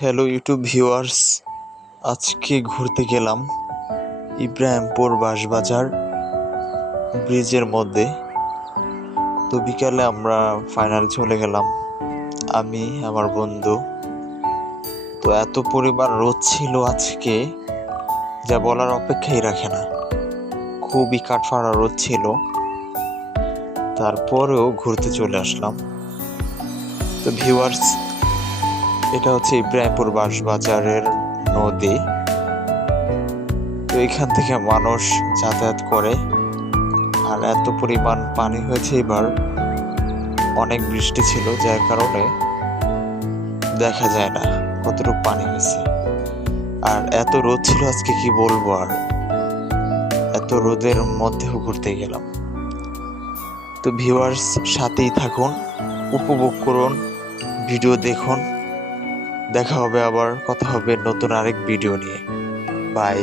Hello YouTube viewers আজকে ঘুরতে গেলাম ইব্রাহিমপুর বাঁশবাজার ব্রিজের মধ্যে। তো বিকালে আমরা ফাইনাল চলে গেলাম, আমি, আমার বন্ধু। তো এত পরিমাণ রোদ ছিল আজকে, যা বলার অপেক্ষাই রাখে না। খুবই কাঠফাড়া রোদ ছিল। তারপরেও ঘুরতে চলে আসলাম। তো ভিউয়ার্স এটা হচ্ছে ইব্রাহিমপুর বাঁশবাজারের নদী। তো এখান থেকে মানুষ যাতায়াত করে। আর এত পরিমাণ পানি হয়েছে এবার। অনেক বৃষ্টি ছিল, যার কারণে দেখা যায় না কতটুকু পানি হয়েছে। আর এত রোদ ছিল, আজকে কি বলব আর? এত রোদের মধ্যেও ঘুরতে গেলাম। তো ভিউয়ার্স সাথেই থাকুন, উপভোগ করুন, ভিডিও দেখুন। দেখা হবে আবার কথা হবে নতুন আরেক ভিডিও নিয়ে। বাই